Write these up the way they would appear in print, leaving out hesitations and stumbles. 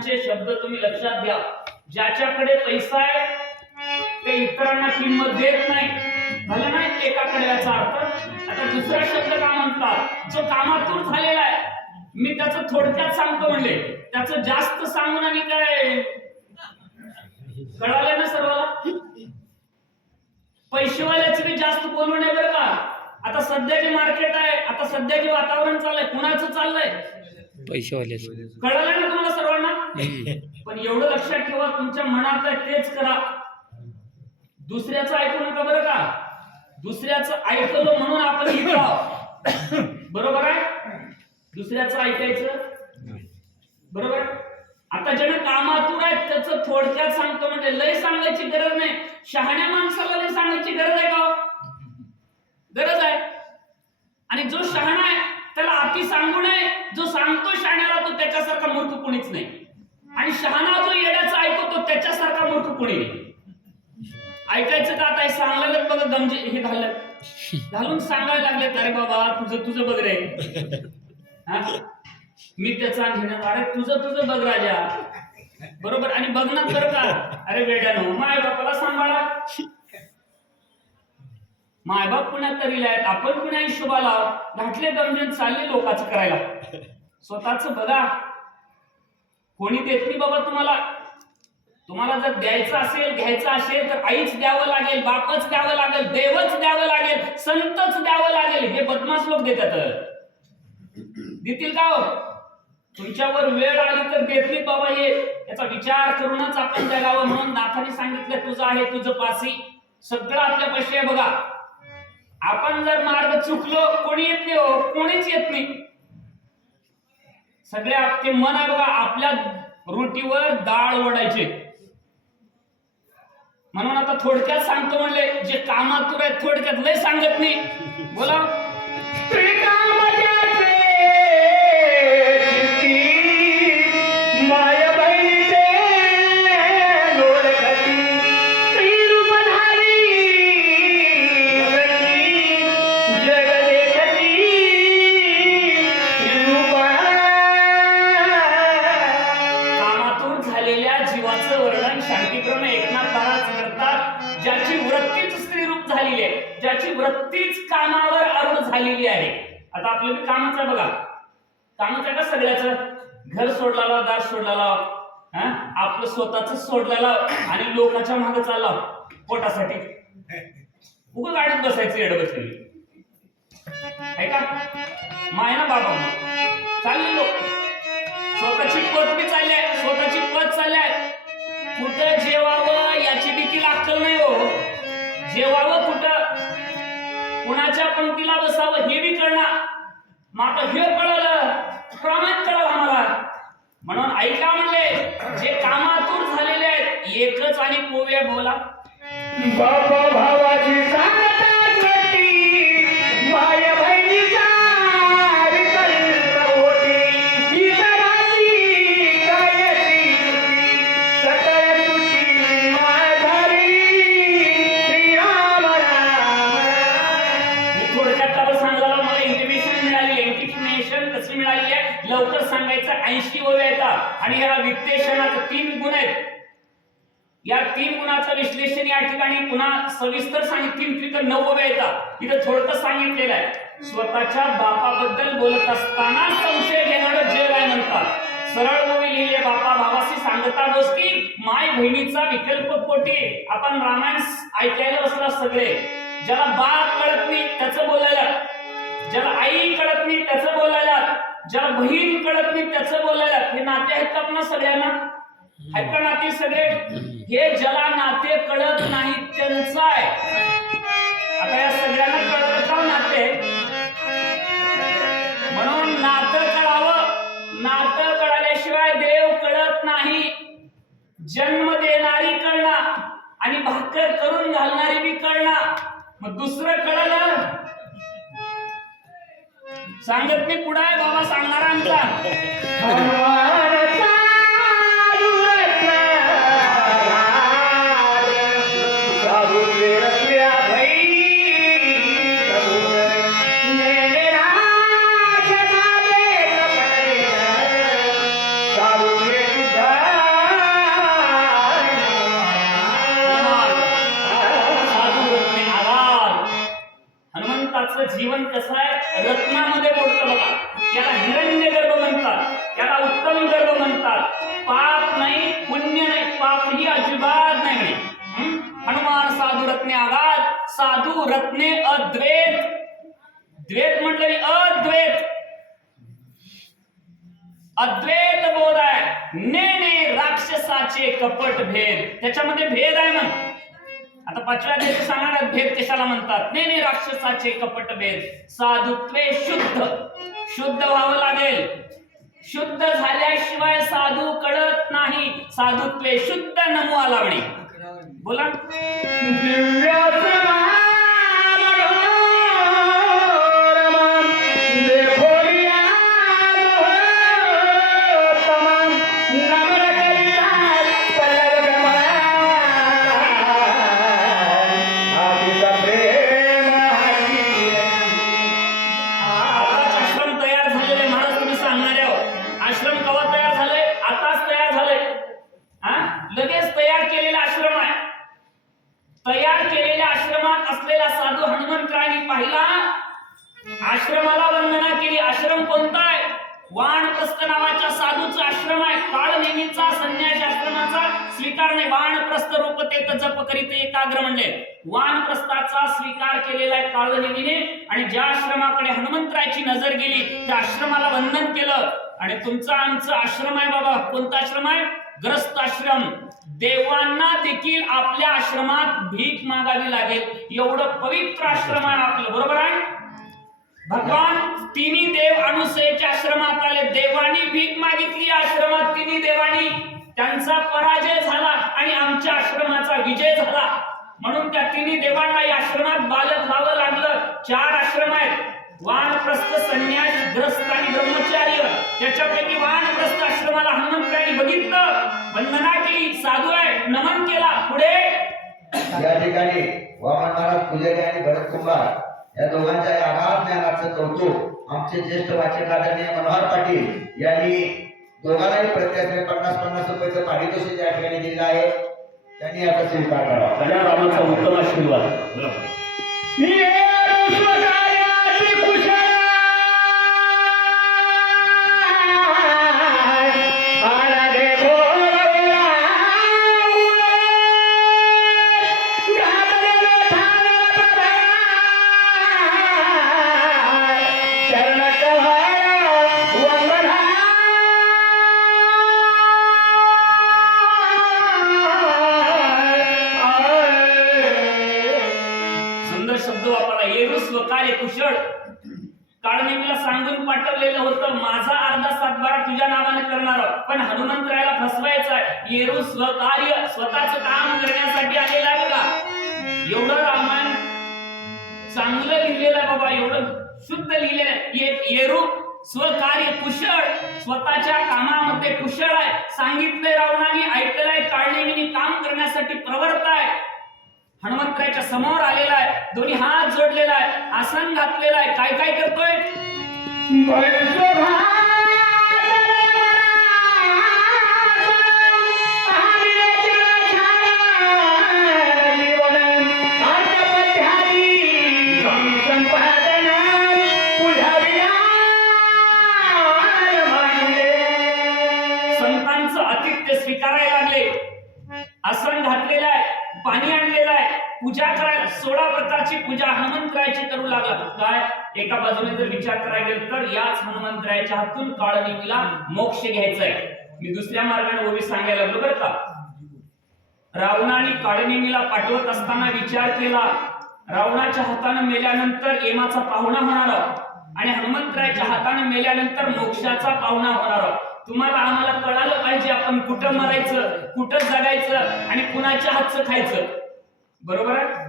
महाराजांचे शब्द तुम्ही लक्षात घ्या. ज्याच्याकडे पैसा आहे ते इतरांना किंमत देत नाही. झालं ना एकाकडे याचा अर्थ. आता दुसरा शब्द काय म्हणतात, जो कामातूर झालेला आहे. मी त्याचं थोडक्यात सांगतो म्हणले, त्याचं जास्त सांगून आणि काय कळालं ना सर्वांना. पैसेवाल्याचं बी जास्त बोलू नये बरं का. आता सध्याचे मार्केट आहे, आता सध्याचे वातावरण चाललंय, कुणाचं चाललंय, पैसेवाल्याचं. कळालं ना तुम्हाला सर्वांना. पण एवढं लक्षात ठेवा, तुमच्या मनात आहे तेच करा, दुसऱ्याचं ऐकू नका बरं का. दुसऱ्याचं ऐकलं म्हणून आपण इथं आहोत, बरोबर आहे. दुसऱ्याचं ऐकायचं बरोबर. आता ज्याने कामातूर आहे त्याचं थोडक्यात सांगतो म्हणजे लय सांगायची गरज नाही. शहाण्या माणसाला लय सांगायची गरज आहे का? गरज आहे. आणि जो शहाणा आहे त्याला अति सांगू नये. जो सांगतो शहाण्याला तो त्याच्यासारखा मूर्ख कोणीच नाही. आणि शहाणा जो येड्याचं ऐकतो त्याच्यासारखा मूर्ख कोणी नाही. ऐकायचं का? आता सांगायला बघ गमजे हे घालून सांगायला लागले, अरे बाबा तुझं तुझं बघ रे, मी त्याचा घेणार, अरे तुझं तुझं बघ राजा, बरोबर. आणि बघणार बरं का, अरे वेड्यानो माय बापाला सांभाळा. मायबाप पुण्यात तरी आहेत, आपण पुण्या हिशोबाला घातले गमजन चालले लोकांचं करायला. स्वतःच बघा. कोणी देत नाही बाबा तुम्हाला. तुम्हाला जर द्यायचं असेल घ्यायचं असेल तर आईच द्यावं लागेल, बापच द्यावं लागेल, देवच द्यावं लागेल, संतच द्यावं लागेल. हे बदमाश लोक देतात. देतील का हो? तुमच्यावर वेळ आली तर देतील बाबा. हे याचा विचार करूनच आपण जगावं. म्हणून नाथाने सांगितलं तुझं आहे तुझं पासी, सगळं आपल्या पाशी आहे बघा. आपण जर मार्ग चुकलो, कोणी येत नाही हो, कोणीच येत नाही. सगळ्या ते मन आहे बघा, आपल्या रोटीवर डाळ ओढायचे. म्हणून आता थोडक्यात सांगतो म्हणले, जे कामातूर आहेत थोडक्यात लय सांगत नाही. बोला. ज्याची वृत्तीच स्त्रीरूप झालेली आहे, ज्याची वृत्तीच कामावर आरूढ झालेली आहे. आता आपलं बी कामच आहे बघा. कामच आहे का सगळ्याचं. घर सोडला, दार सोडला, आपलं स्वतःच सोडलेला आणि लोकांच्या मागे चालला पोटासाठी. उगा गाडीत बसायचं एड बसलेली आहे का. माय ना बाबा चालले लोक, स्वतःची पद बी चालली, स्वतःची पद चालली. कुठं जेवावं याची देखील अक्कल नाही हो. जेवावं कुठं, कुणाच्या पंक्तीला बसावं हे बी कळणार. मात्र हे कळलं, प्रमाण कळलं आम्हाला. म्हणून ऐका म्हणले, जे कामातूर झालेले आहेत एकच आणि पोव्या बोला. बाबा भावाची सांगता कटी, माय बहिणीचा विकल्प होती, इतराची कायची सकळ सुटी माझारी श्रीराम राम. मी थोडक्यात का सांगायला, मला इंटिमेशन मिळाली. इंटिमेशन कशी मिळाली आहे लवकर सांगायचं. 80 ओव्या येतात आणि या वित्तेषणाचे 3 गुण आहेत. या 3 गुणाचं विश्लेषण या ठिकाणी पुन्हा सविस्तर सांगितलं. 3 9 ओव्या येतात. इथं थोडक्यात सांगितलेलं आहे. स्वतःच्या बापाबद्दल बोलत असताना संशय घेणारं जग आहे म्हणतात. सरळ ओवी लिहिले, बापा भावाशी सांगता गोष्टी, माय बहिणीचा विकल्प पोटी. आपण रामायण ऐकायला बसला सगळे. ज्याला बाप कळत नाही त्याचं बोलायला, ज्याला आई कळत नाही त्याचं बोलायला, ज्याला बहीण कळत नाही त्याचं बोलायला. हे नाते आहेत का आपल्या सगळ्यांना? आहेत का नाते सगळे? हे ज्याला नाते कळत नाही त्यांचं आहे. आता या सगळ्यांना कळत का नाते? म्हणून नातं कळावं. नातं कळाल्याशिवाय देव कळत नाही. जन्म देणारी कळणार आणि भाकर करून घालणारी बी कळणार. मग दुसरं कळलं सांगत नाही. पुढे आहे बाबा सांगणार आमचा. सारू हनुमंताचं जीवन कसं आहे, रत्नामध्ये मोडतं बघा. त्याला हिरण्यगर्भ म्हणतात, त्याला उत्तम गर्भ म्हणतात. पाप नाही, पुण्य नाही, पाप ही अजिबात नाही म्हणे. हनुमान साधू रत्ने आगात, साधू रत्ने अद्वैत. द्वैत म्हटलं नाही, अद्वैत. अद्वैत बोध आहे. ने राक्षसाचे कपट भेद, त्याच्यामध्ये भेद आहे मग. आता पाचव्या दिवशी सांगणार भेद कशाला म्हणतात. ने राक्षसाचे कपट भेद. साधुत्वे शुद्ध, शुद्ध व्हावं लागेल. शुद्ध झाल्याशिवाय साधू कळत नाही. साधुत्वे शुद्ध नमो लावणे. बोला. तयार केलेल्या आश्रमात असलेला साधू हनुमंतरायांनी पाहिला, आश्रमाला वंदना केली. आश्रम कोणता आहे? वानप्रस्थ नावाच्या साधूचा आश्रम आहे. काळनेमीचा संन्यास आश्रमाचा स्वीकार नाही. वानप्रस्थ रूपतेत जप करीत एकाग्र म्हणले. वानप्रस्थाचा स्वीकार केलेला आहे काळनेमीने. आणि ज्या आश्रमाकडे हनुमंतरायाची नजर गेली त्या आश्रमाला वंदन केलं. आणि तुमचा आमचा आश्रम आहे बाबा. कोणता आश्रम आहे? ग्रस्त आश्रम. देवांना देखील आपल्या आश्रमात भीक मागावी लागेल एवढं पवित्र आश्रम आहे आपलं. बरोबर आहे? भगवान तिन्ही देव अनुसयेच्या आश्रमात आले. देवानी भीक मागितली आश्रमात. तिन्ही देवानी, त्यांचा पराजय झाला आणि आमच्या आश्रमाचा विजय झाला. म्हणून त्या तिन्ही देवांना या आश्रमात बालक व्हावं लागलं. 4 आश्रम आहेत: वानप्रस्थ, संन्यास, ग्रस्त आणि ब्रह्मचार्य. त्याच्यापैकी वानप्रस्थ आश्रमाला हनुमंतरायांनी बघितलं, वंदना केली, साधू आहे, नमन केला. पुढे या ठिकाणी वामन महाराज पुजारी आणि भरत कुंभार या दोघांच्या आघात ज्ञानाचं कौतुक आमचे ज्येष्ठ वाचक आदरणीय मनोहर पाटील यांनी दोघांनाही प्रत्येकाने 50-50 रुपयाचं पारितोषिक या ठिकाणी दिलं आहे. त्यांनी आता स्वीकार करावा. सगळ्या रामाचा उत्तम आशीर्वाद. शब्द वापरला. येरू स्वकार्य कुशळ. काळनेमीला सांगून पाठवलेलं होतं, माझा अर्धा सातबारा तुझ्या नावाने करणार, पण हनुमंतरायाला फसवायचं आहे. येरू स्वकार्य, स्वतःच काम करण्यासाठी आलेला आहे बघा. एवढं रामायण चांगलं लिहिलेलं आहे बाबा, एवढं शुद्ध लिहिलेलं आहे. येरू स्वकार्य कुशळ, स्वतःच्या कामामध्ये कुशळ आहे. सांगितलंय रावणाने, ऐकलंय, काळनेमीने काम करण्यासाठी प्रवृत्त आहे. हनुमंतरायाच्या समोर आलेला आहे, दोन्ही हात जोडलेला आहे, आसन घातलेला आहे. काय काय करतोय? संतांचं आतिथ्य स्वीकारायला लागले. आसन घातलेलं आहे, पाणी आणलेलं आहे, पूजा करायला 16 प्रकारची पूजा हनुमंतरायाची करू लागला. काय एका बाजूने जर विचार करायला गेलं तर याच हनुमंतरायाच्या हातून काळनेमीला मोक्ष घ्यायचा आहे. मी दुसऱ्या मार्गाने ओवी सांगायला लागलो बरं का. रावणाने काळनेमीला पाठवत असताना विचार केला, रावणाच्या हाताने मेल्यानंतर यमाचा पाहुणा होणार आणि हनुमंतरायाच्या हाताने मेल्यानंतर मोक्षाचा पाहुणा होणार. तुम्हाला आम्हाला कळालं पाहिजे आपण कुठं मरायचं, कुठं जगायचं आणि कुणाच्या हातचं खायचं. बरोबर आहे?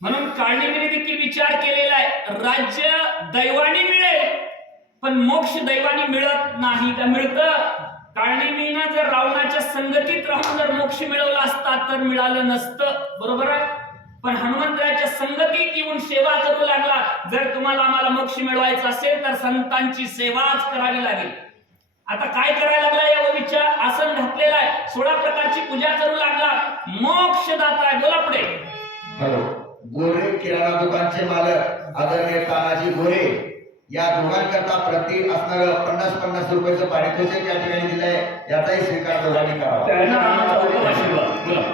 म्हणून काळनेमीने देखील विचार केलेला आहे, राज्य दैवाने मिळेल पण मोक्ष दैवाने मिळत नाही. का मिळतं? काळनेमीनं जर रावणाच्या संगतीत राहून जर मोक्ष मिळवला असता तर मिळालं नसतं. बरोबर आहे? पण हनुमंतरायाच्या संगतीत येऊन सेवा करू लागला. जर तुम्हाला आम्हाला मोक्ष मिळवायचा असेल तर संतांची सेवाच करावी लागेल. आता काय करायला लागला? या ओवीच्या आसन घातलेला आहे, 16 प्रकारची पूजा करू लागला. मोक्षदाता आहे. बोला पुढे. हॅलो. गोरे किराणा दुकानचे मालक आदरणीय तानाजी गोरे या दोघांकरता प्रति असणारं 50-50 रुपयाचं पारितोषिक या ठिकाणी दिलंय, याचाही स्वीकार दोघांनी करावा. त्यांना रामाचा उत्तम आशीर्वाद. बोला.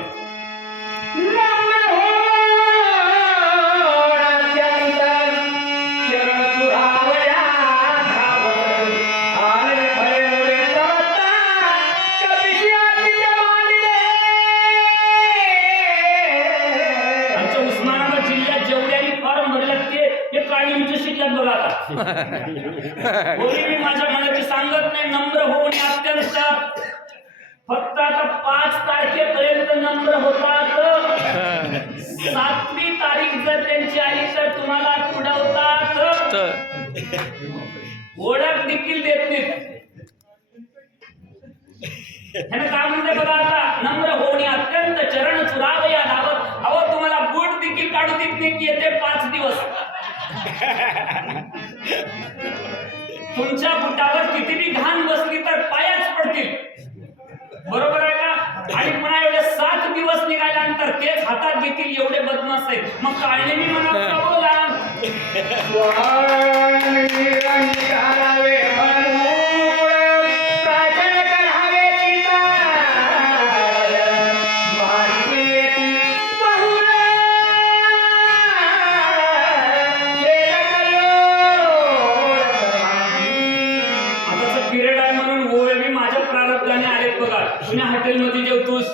आमच्या उस्मानाबाद जिल्ह्यात जेवढ्याही फॉर्म भरलेत ते काळींचे शिकल्यात बघा आता. कोणी मी माझ्या मनाची सांगत नाही, नम्र होऊन अत्यंत फक्त आता 5 तारखेपर्यंत नम्र होतात. 7वी तारीख जर त्यांची आली तर तुम्हाला तुडवतात, ओळख देखील देत नाहीत. ह्यानं काय म्हणते बघा आता, नम्र होणे अत्यंत चरण चुराव या धावत. अहो तुम्हाला बूट देखील काढू देत नाही की येते 5 दिवस. तुमच्या बुटावर कितीही घाण बसली तर पायाच पडतील, बरोबर आहे का? आणि पुन्हा एवढे 7 दिवस निघाल्यानंतर तेच हातात घेतील, एवढे बदमाश आहेत. मग काळणे मी म्हणा बोला पिरियड आहे म्हणून गोवे मी माझ्या प्रारब्धाने आलेत बघा. पुण्या हॉटेलमध्ये जेवतोस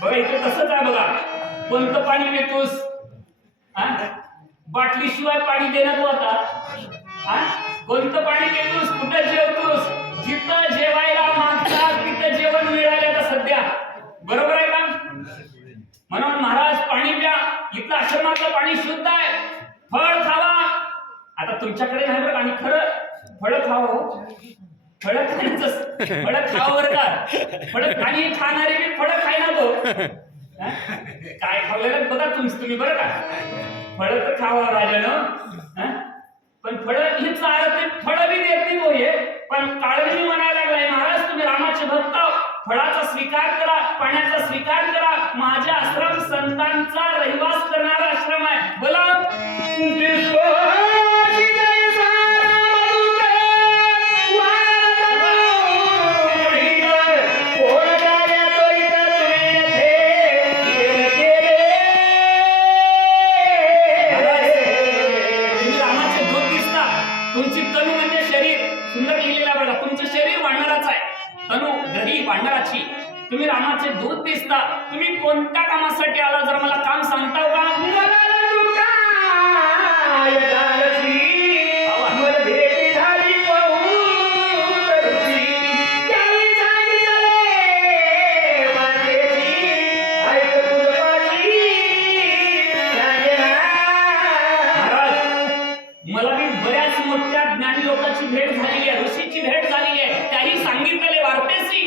बघा, इथे तसंच आहे बघा. कोणतं पाणी पितोस? बाटलीशिवाय पाणी देणार तू आता? कोणतं पाणी पितोस? कुठं जेवतोस? जिथं जेवायला मागतात तिथं जेवण मिळाले आता सध्या, बरोबर आहे का? म्हणून महाराज पाणी प्या, इथलं आश्रमातलं पाणी शुद्ध आहे. फळ खावा. आता तुमच्याकडे नाही बरं, आणि खरं फळं खावं, फळं खायचं, फळं खावं बरं का. फळं आणि खाणारे मी फळं खायना तो काय खाल्लेलं बघा तुम्ही बरं का. फळं तर खावा राजानं, पण फळं ही चारते, फळं बी देत नाही तो हे. पण काळजी म्हणायला लागलाय, महाराज तुम्ही रामाचे भक्त, फळाचा स्वीकार करा, पाण्याचा स्वीकार करा. माझ्या आश्रम संतांचा रहिवास करणारा आश्रम आहे. बोला तुमची तनु म्हणजे शरीर, सुंदर लिहिलेला बघा. तुमचं शरीर वाढणाराच आहे, तनु ग्रही वाढणाराची. तुम्ही रामाचे दूत दिसता. तुम्ही कोणत्या कामासाठी आला जर मला काम सांगता का? मला मी बऱ्याच मोठ्या ज्ञानी लोकांची भेट झालेली आहे, ऋषीची भेट झालेली आहे. त्याही सांगितलेले वार्तेसी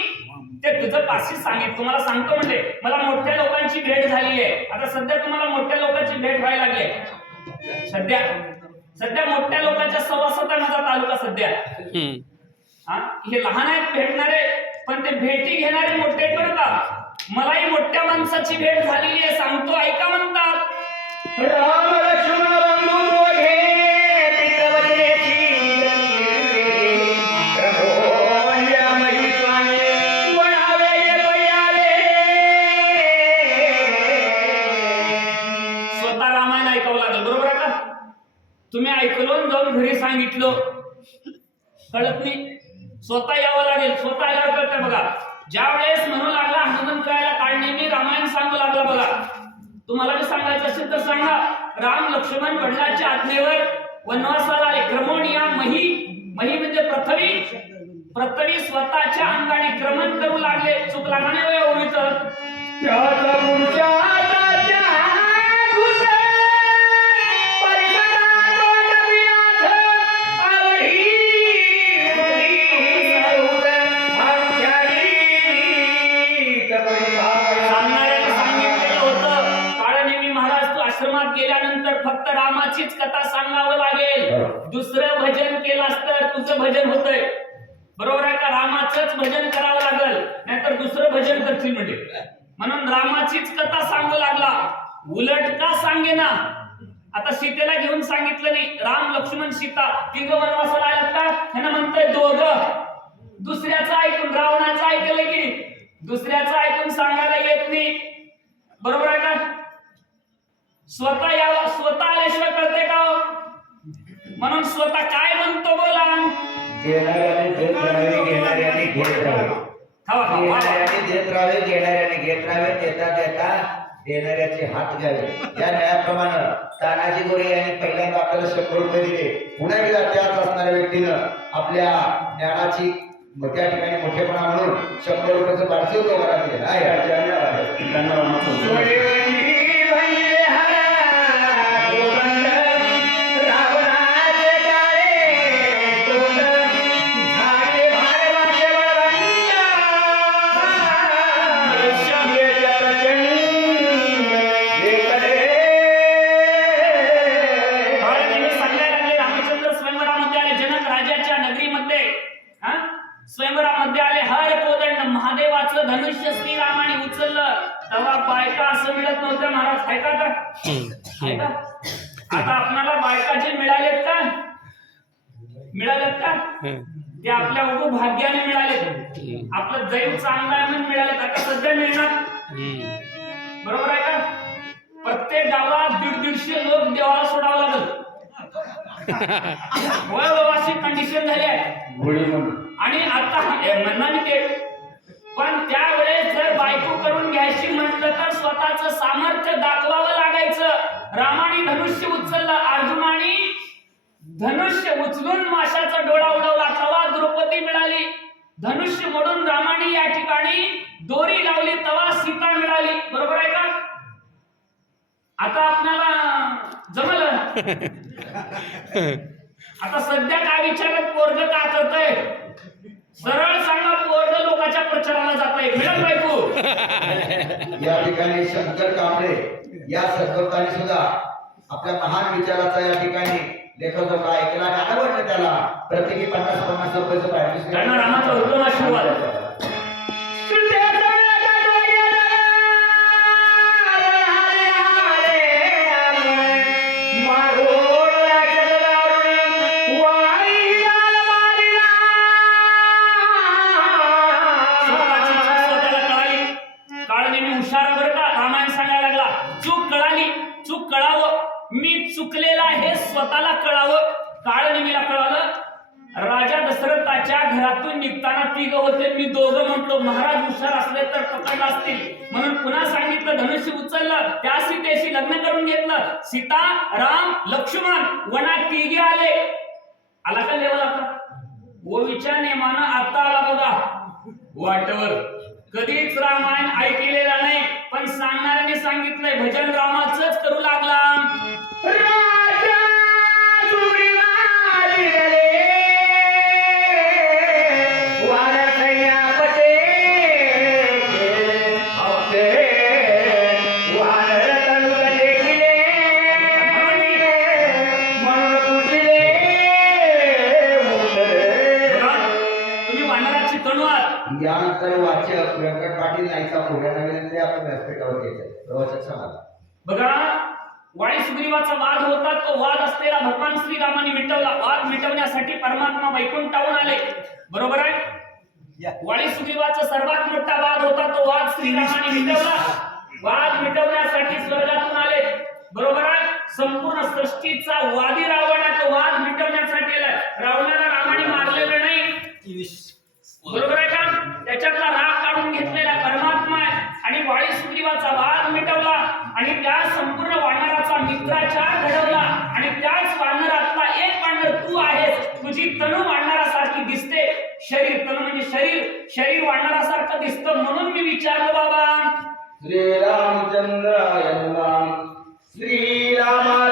ते तुझं पाशी सांगितलं. तुम्हाला सांगतो म्हणजे मला मोठ्या लोकांची भेट झालेली आहे. आता सध्या तुम्हाला मोठ्या लोकांची भेट व्हायला लागली आहे. सध्या मोठ्या लोकांच्या सहवासात आहे माझा तालुका सध्या. हे लहान आहेत भेटणारे, पण ते भेटी घेणारे मोठे आहेत बरं का. मलाही मोठ्या माणसाची भेट झालेली आहे, सांगतो ऐका. म्हणतात राम लक्ष्मण बंधू दोघे तुम्ही ऐकलं जाऊन घरी सांगितलं कळत नाही. स्वतः यावं लागेल, स्वतः आल्यावर कळतं बघा. ज्या वेळेस म्हणू लागला हनुमंतरायाला काढणे मी रामायण सांगू लागला बघा. तुम्हाला बी सांगायचं असेल तर सांगा. राम लक्ष्मण वडिलांच्या आज्ञेवर वनवासाला आले. क्रमणिया मही म्हणजे पृथ्वी स्वतःच्या अंगाने क्रमण करू लागले. चूक लागणे वय ओळीत गेल्यानंतर फक्त रामाचीच कथा सांगावं लागेल. दुसरं भजन केलास तर तुझं भजन होतंय, बरोबर आहे का? रामाचंच भजन करावं लागेल, नाहीतर दुसरं भजन करतील म्हणजे. म्हणून रामाचीच कथा सांगू लागला. उलट का सांगेना? आता सीतेला घेऊन सांगितलं नाही, राम लक्ष्मण सीता तिघ वनवासाला आल्यात का? ह्यानं म्हणतंय दोघं. दुसऱ्याचं ऐकून, रावणाचं ऐकलं की दुसऱ्याचं ऐकून सांगायला येत नाही, बरोबर आहे का? स्वतः आल्याशिवाय कळते का हो? म्हणून स्वतः काय म्हणतो बोला. देणाऱ्याने देत राहावे, घेणाऱ्याने घेत राहावे. खावा खावा देणाऱ्याने देत राहावे, घेणाऱ्याने घेत राहावे. देता देता देणाऱ्याचे हात घ्यावे. या न्यायाप्रमाणे तानाजी गोरे यांनी पहिल्यांदा आपल्याला 100 रुपये दिले. पुन्हा एकदा त्याच असणाऱ्या व्यक्तीनं आपल्या ज्ञानाची त्या ठिकाणी मोठेपणा म्हणून 100 रुपयाचं पार्सल दोघांना दिले स्वयंवरामध्ये आले. हर कोदंड महादेवाचं धनुष्य श्रीरामाने उचललं तेव्हा बायका असं मिळत नव्हत्या महाराज. ऐका का? आता आपल्याला बायका जे मिळालेत का? मिळालेत का? ते आपल्या उभं भाग्याने मिळालेत. आपलं दैव चांगलं आहे म्हणून मिळालेत. आता सध्या मिळणार, बरोबर आहे का? प्रत्येक गावात 150 लोक देवाला सोडावं लागल. अशी कंडिशन झाली आहे. आणि आता म्हणणार ते, पण त्यावेळेस जर बायको करून घ्यायची म्हटलं तर स्वतःचं सामर्थ्य दाखवावं लागायचं. रामाने धनुष्य उचललं, अर्जुनाने धनुष्य उचलून माशाचा डोळा उडवला तेव्हा द्रौपदी मिळाली. धनुष्य मोडून रामाने या ठिकाणी दोरी लावली तेव्हा सीता मिळाली, बरोबर आहे का? आता आपल्याला जमलं. आता सध्या काय विचारत पोरग का करतय? सरळ सांगा, पोरग लोकांच्या प्रचाराला जातंय. मिळत बायको. या ठिकाणी शंकर कांबळे या सद्भक्तांनी सुद्धा आपल्या महान विचाराचा या ठिकाणी लेखक ऐकला आणि आवडलं त्याला. प्रत्येकी 50-50 रुपयाचं पाहिजे. रामाचा उत्तम आशीर्वाद. चूक कळावं, मी चुकलेला हे स्वतःला कळावं. काळ नेमीला कळालं. राजा दशरथाच्या घरातून निघताना तिघ होते, मी दोघं म्हटलो. महाराज हुशार असले तर पकडला असतील म्हणून पुन्हा सांगितलं, धनुष्य उचललं, त्या सीतेशी लग्न करून घेतलं. सीता, राम, लक्ष्मण वनात तिघे आले. आला का लेवल? आता ओवीच्या नेमानं आता आला बघा वाटवर. कधीच रामायण ऐकलेला नाही, पण सांगणाऱ्याने सांगितलंय भजन रामाचंच करू लागला. यानंतर वाचक व्यंकट पाटील नाईका पुण्याला विनंती आपण व्यासपीठावर घ्यायचं. प्रवचक समाज बघा, वाळी सुग्रीवाचा वाद होता, तो वाद असलेला भगवान श्रीरामाने मिटवला. वाद मिटवण्यासाठी परमात्मा वैकुंठावरून आले, बरोबर आहे? वाळी सुग्रीवाचा सर्वात मोठा वाद होता, तो वाद श्रीरामाने मिटवला. वाद मिटवण्यासाठी स्वर्गातून आले, बरोबर आहे? संपूर्ण सृष्टीचा वादी रावण आहे, तो वाद मिटवण्यासाठी आलाय. रावणाला रामाने मारलेलं नाही, बरोबर आहे का? त्याच्यातला राग काढून घेतलेला परमात्मा आहे. आणि वाळी सुग्रीवाचा वाद मिटवला आणि त्या संपूर्ण वानराचा मित्राचार घडवला. आणि त्याच वानरातला एक वानर तू आहेस. तुझी तनु वानरासारखी दिसते. शरीर, तनु म्हणजे शरीर वानरासारखं दिसतं, म्हणून मी विचारलं बाबा. श्रीरामचंद्र श्रीरामा